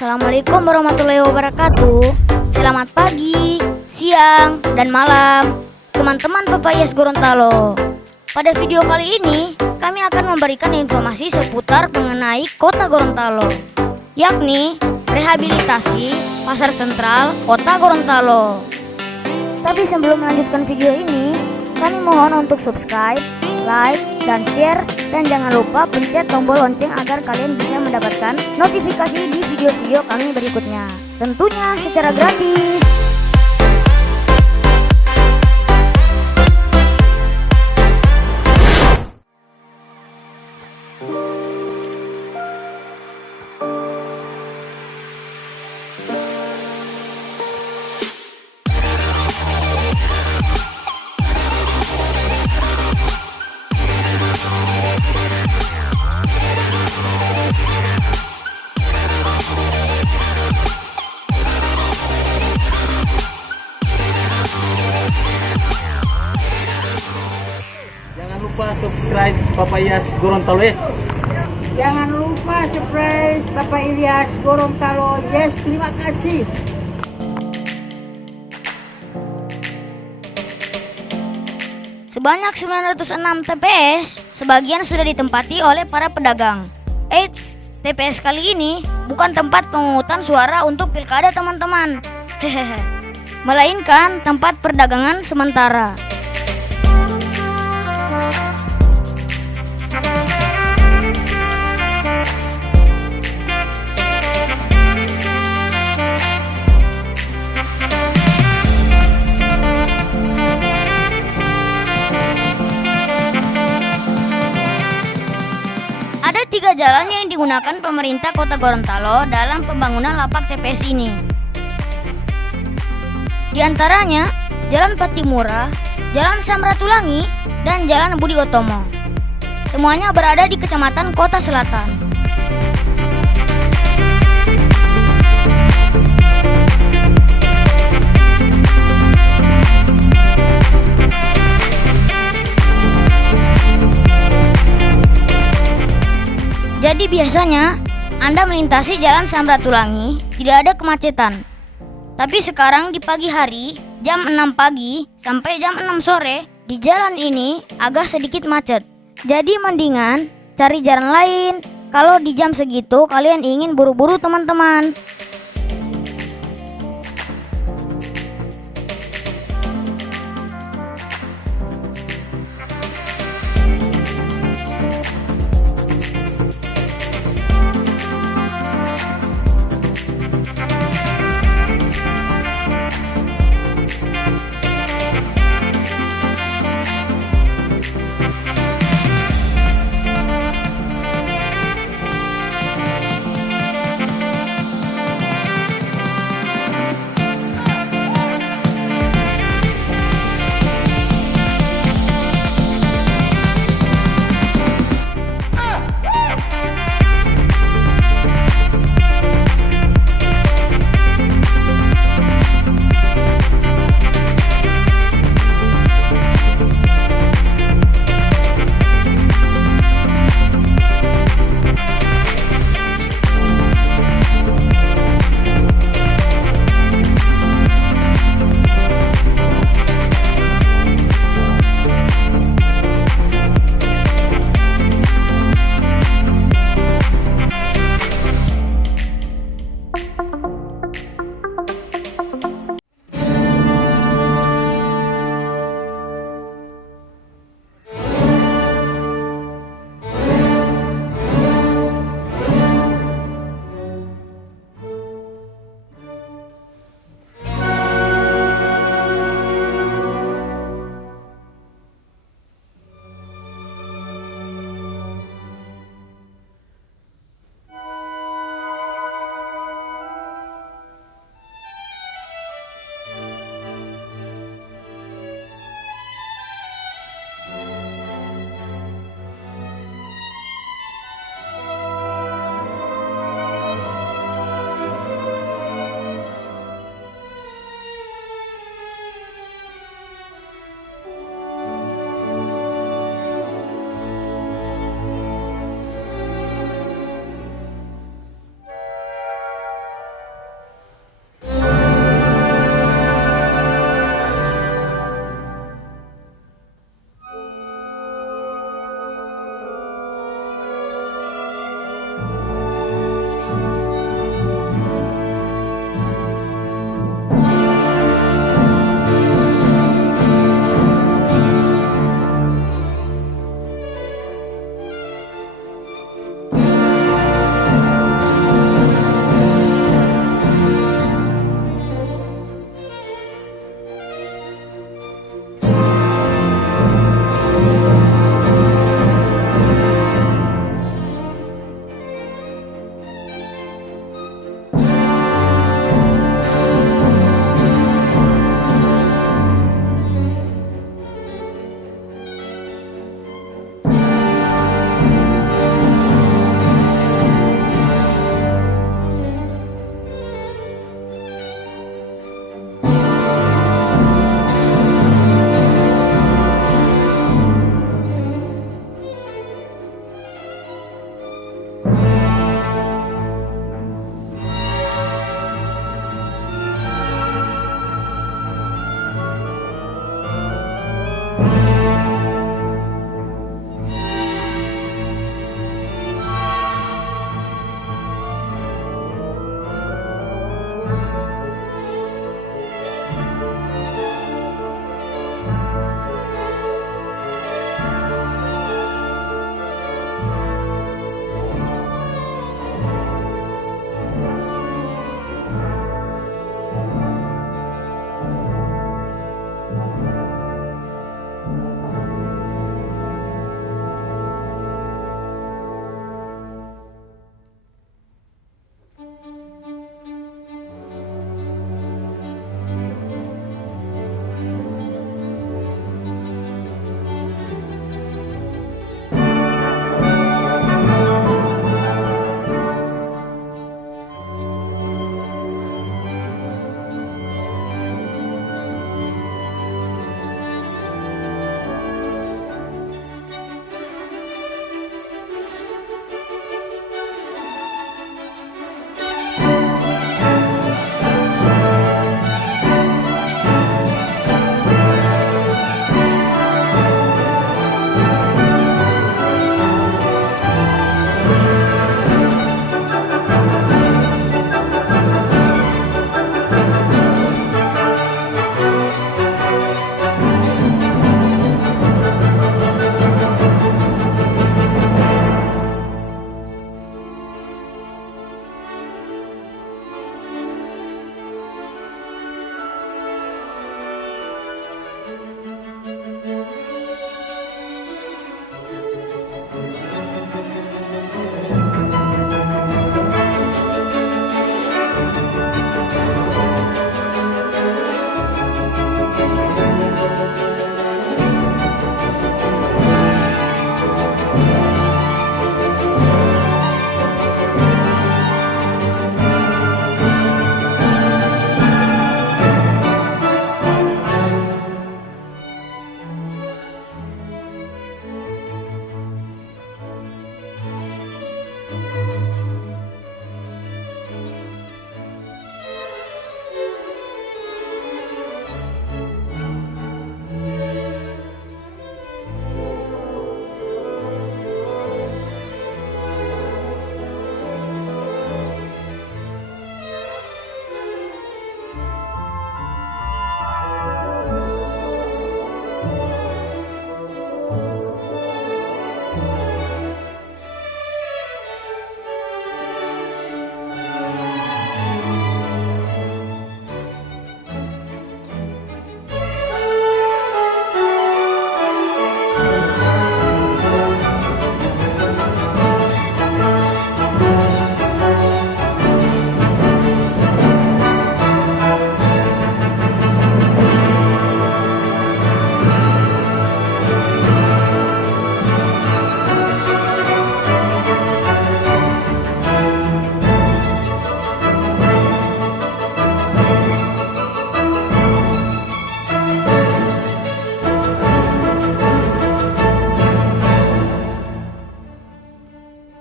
Assalamualaikum warahmatullahi wabarakatuh. Selamat pagi, siang, dan malam teman-teman Papayas Gorontalo. Pada video kali ini kami akan memberikan informasi seputar mengenai kota Gorontalo, yakni rehabilitasi Pasar Sentral Kota Gorontalo. Tapi sebelum melanjutkan video ini, kami mohon untuk subscribe, like, dan share, dan jangan lupa pencet tombol lonceng agar kalian bisa mendapatkan notifikasi di video-video kami berikutnya, tentunya secara gratis. Jangan lupa subscribe Papayas Gorontalo. Jangan lupa subscribe Bapak Ilyas Gorontalo. Yes, terima kasih. Sebanyak 906 TPS, sebagian sudah ditempati oleh para pedagang. Eits, TPS kali ini bukan tempat pemungutan suara untuk pilkada teman-teman. Hehehe, melainkan tempat perdagangan sementara. Ada 3 jalan yang digunakan pemerintah Kota Gorontalo dalam pembangunan lapak TPS ini. Di antaranya Jalan Patimura, Jalan Samratulangi, dan Jalan Budi Otomo. Semuanya berada di Kecamatan Kota Selatan. Jadi biasanya Anda melintasi Jalan Samratulangi tidak ada kemacetan. Tapi sekarang di pagi hari jam 6 pagi sampai jam 6 sore di jalan ini agak sedikit macet. Jadi mendingan cari jalan lain kalau di jam segitu kalian ingin buru-buru teman-teman.